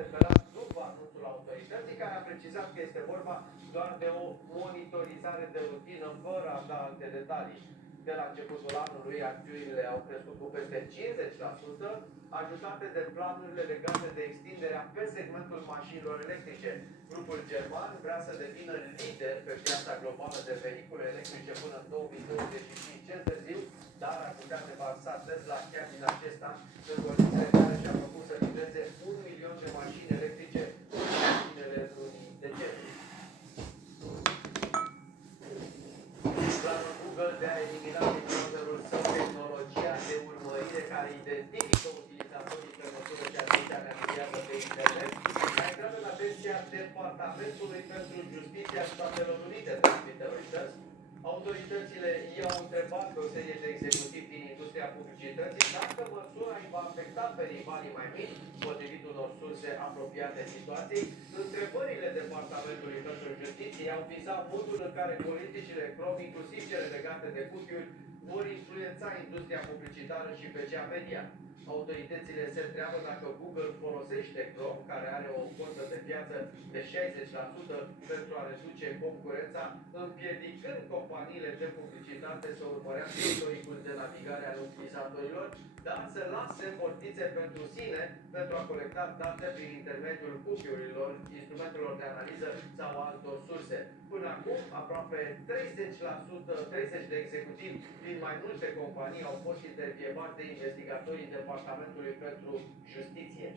interpelat după anunțul autorității, care a precizat că este vorba doar de o monitorizare de rutină, fără a da alte detalii. De la începutul anului, acțiunile au crescut cu peste 50%, ajutate de planurile legate de extinderea pe segmentul mașinilor electrice. Grupul german vrea să devină lider pe piața globală de vehicule electrice până în 2025, cel târziu, dar ar putea devansa Tesla chiar din acest an, în condițiile în care și-a făcut să livreze 1.000.000 de mașini electrice în finele lunii decembrie. Planul Google de a elimina din browserul său tehnologia de urmărire care identifică utilizatorii pe măsură ce aceștia navigează pe internet a intrat în atenția Departamentului pentru Justiția Statelor Unite de Reuters. Autoritățile i-au întrebat pe o serie de executivi din industria publicității dacă măsura îi va afecta pe rivalii mai mici, potrivit unor surse apropiate situației. Întrebările Departamentului pentru Justiție au vizat modul în care politicile Chrome, inclusiv cele legate de cookie-uri, vor influența industria publicitară și pe cea media. Autoritățile se întreabă dacă Google folosește Chrome, care are o cotă de piață de 60%, pentru a reduce concurența, împiedicând companiile de publicitate să urmărească istoricul de navigare al utilizatorilor, dar să lase portițe pentru sine pentru a colecta date prin intermediul cookie-urilor, instrumentelor de analiză sau altor surse. Până acum, aproape 30 de executivi din mai multe companii au fost intervievați de investigatorii Departamentului pentru Justiție.